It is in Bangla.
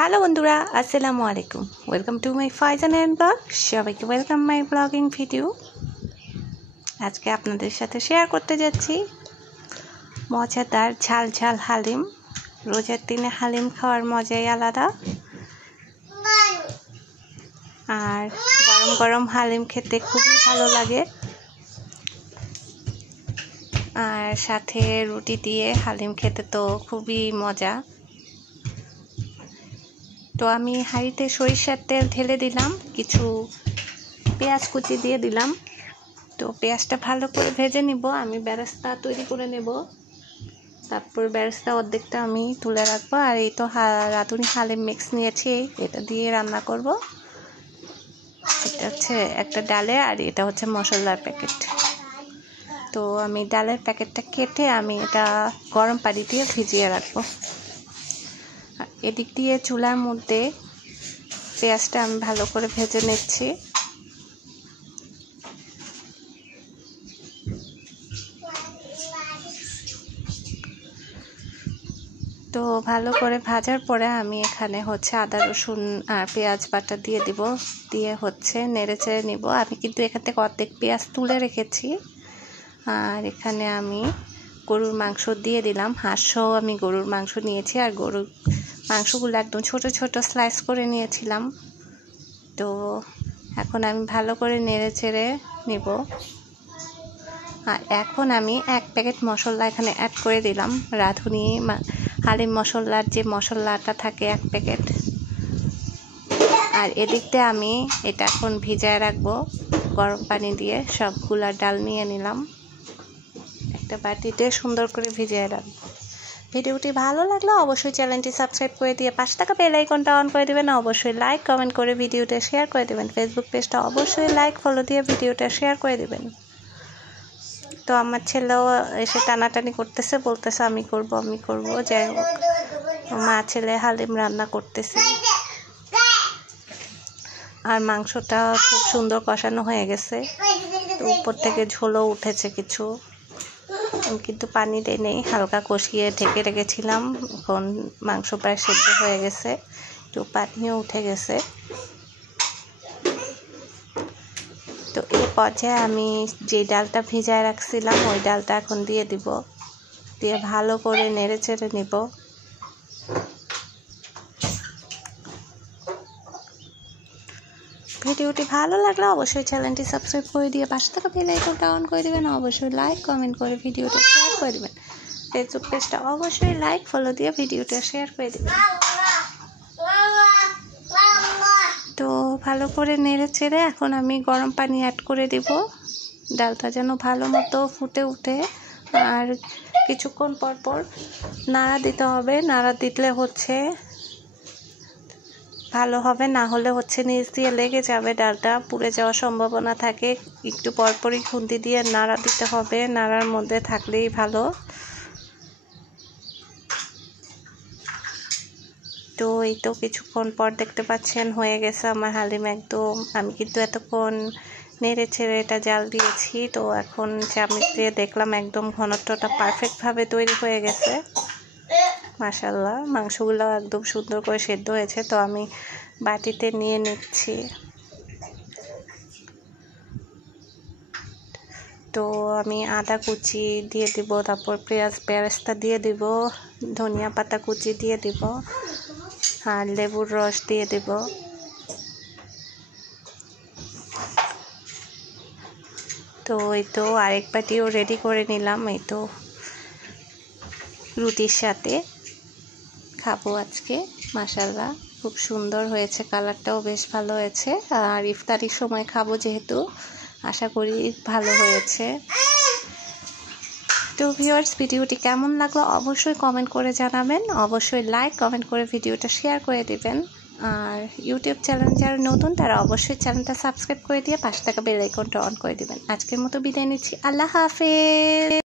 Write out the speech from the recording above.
হ্যালো বন্ধুরা, আসসালামু আলাইকুম। Welcome to my Faizan and blog. সবাইকে ওয়েলকাম মাই ব্লগিং ভিডিও। আজকে আপনাদের সাথে শেয়ার করতে যাচ্ছি মজাদার ঝাল ঝাল হালিম। রোজার দিনে হালিম খাওয়ার মজাই আলাদা, আর গরম গরম হালিম খেতে খুবই ভালো লাগে। আর সাথে রুটি দিয়ে হালিম খেতে তো খুবই মজা। তো আমি হাঁড়িতে সরিষার তেল ঢেলে দিলাম, কিছু পেঁয়াজ কুচি দিয়ে দিলাম। তো পেঁয়াজটা ভালো করে ভেজে নিব। আমি বেরেস্তা তৈরি করে নেব, তারপর বেরেস্তা অর্ধেকটা আমি তুলে রাখবো। আর এই তো রাঁধুনি হালিম মিক্স নিয়েছি, এটা দিয়ে রান্না করব। এটা হচ্ছে একটা ডালে, আর এটা হচ্ছে মশলার প্যাকেট। তো আমি ডালের প্যাকেটটা কেটে আমি এটা গরম পানি দিয়ে ভিজিয়ে রাখবো। এদিক দিয়ে চুলার মধ্যে পেঁয়াজটা আমি ভালো করে ভেজে নিচ্ছি। তো ভালো করে ভাজার পরে আমি এখানে হচ্ছে আদা রসুন আর পেঁয়াজ বাটা দিয়ে দিব, দিয়ে হচ্ছে নেড়ে চেড়ে নিব। আমি কিন্তু এখান থেকে অর্ধেক পেঁয়াজ তুলে রেখেছি। আর এখানে আমি গরুর মাংস দিয়ে দিলাম। হাঁসও আমি গরুর মাংস নিয়েছি, আর গরুর মাংসগুলো একদম ছোট ছোট স্লাইস করে নিয়েছিলাম। তো এখন আমি ভালো করে নেড়ে চেড়ে নিব। আর এখন আমি 1 প্যাকেট মশলা এখানে অ্যাড করে দিলাম। রাঁধুনি হালিম মশলার যে মশলাটা থাকে 1 প্যাকেট। আর এদিকতে আমি এটা এখন ভিজায় রাখবো গরম পানি দিয়ে। সবগুলা ডাল নিয়ে নিলাম, একটা বাটিতে সুন্দর করে ভিজিয়ে রাখবো। ভিডিওটি ভালো লাগলে অবশ্যই চ্যানেলটি সাবস্ক্রাইব করে দিয়ে পাশে থাকা বেল আইকনটা অন করে দেবেন। অবশ্যই লাইক কমেন্ট করে ভিডিওটা শেয়ার করে দেবেন। ফেসবুক পেজটা অবশ্যই লাইক ফলো দিয়ে ভিডিওটা শেয়ার করে দেবেন। তো আমার ছেলেও এসে টানাটানি করতেছে, বলতেছে আমি করব। যাই হোক, মা ছেলে হালিম রান্না করতেছে। আর মাংসটা খুব সুন্দর কষানো হয়ে গেছে। তো উপর থেকে ঝোলও উঠেছে কিছু, কিন্তু পানি দেই নেই, হালকা কষিয়ে ঢেকে রেখেছিলাম। এখন মাংস প্রায় সেদ্ধ হয়ে গেছে, একটু পানিও উঠে গেছে। তো এই পর্যায়ে আমি যে ডালটা ভিজায় রাখছিলাম ওই ডালটা এখন দিয়ে দিব, দিয়ে ভালো করে নেড়ে চেড়ে নিব। ভিডিওটি ভালো লাগলে অবশ্যই চ্যানেলটি সাবস্ক্রাইব করে দিয়ে পাশে থাকা বেল আইকনটা অন করে দেবেন। অবশ্যই লাইক কমেন্ট করে ভিডিওটা শেয়ার করে দেবেন। ফেসবুক পেজটা অবশ্যই লাইক ফলো দিয়ে ভিডিওটা শেয়ার করে দেবেন। তো ভালো করে নেড়ে চেড়ে এখন আমি গরম পানি অ্যাড করে দিব। ডালটা যেন ভালো মতো ফুটে উঠে, আর কিছুক্ষণ পর পর নাড়া দিতে হবে। নাড়া দিলে হচ্ছে ভালো হবে, না হলে হচ্ছে নিচ দিয়ে লেগে যাবে, ডালটা পুড়ে যাওয়ার সম্ভাবনা থাকে। একটু পরপরই খুন্তি দিয়ে নাড়া দিতে হবে, নাড়ার মধ্যে থাকলেই ভালো। তো এই তো কিছুক্ষণ পর দেখতে পাচ্ছেন হয়ে গেছে আমার হালিম একদম। আমি কিন্তু এতক্ষণ নেড়ে ছেড়ে এটা জাল দিয়েছি। তো এখন চামচ দিয়ে দেখলাম একদম ঘনত্বটা পারফেক্টভাবে তৈরি হয়ে গেছে। মাশাআল্লাহ, মাংসগুলো একদম সুন্দর করে সেদ্ধ হয়েছে। তো আমি বাটিতে নিয়ে নিচ্ছি। তো আমি আদা কুচি দিয়ে দিব, তারপর পেঁয়াজ বেরেস্তা দিয়ে দিব, ধনিয়া পাতা কুচি দিয়ে দিব, আর লেবুর রস দিয়ে দিব। তো এই তো আরেক বাটিও রেডি করে নিলাম। এই তো রুটির সাথে খাবো আজকে। মাশাআল্লাহ, খুব সুন্দর হয়েছে, কালারটাও বেশ ভালো হয়েছে। আর ইফতারির সময় খাবো যেহেতু, আশা করি ভালো হয়েছে। তো ভিউয়ার্স, ভিডিওটি কেমন লাগলো অবশ্যই কমেন্ট করে জানাবেন। অবশ্যই লাইক কমেন্ট করে ভিডিওটা শেয়ার করে দিবেন। আর ইউটিউব চ্যানেল যারা নতুন তারা অবশ্যই চ্যানেলটা সাবস্ক্রাইব করে দিয়ে পাশে থাকা বেল আইকনটা অন করে দিবেন। আজকের মতো বিদায় নিচ্ছি। আল্লাহ হাফেজ।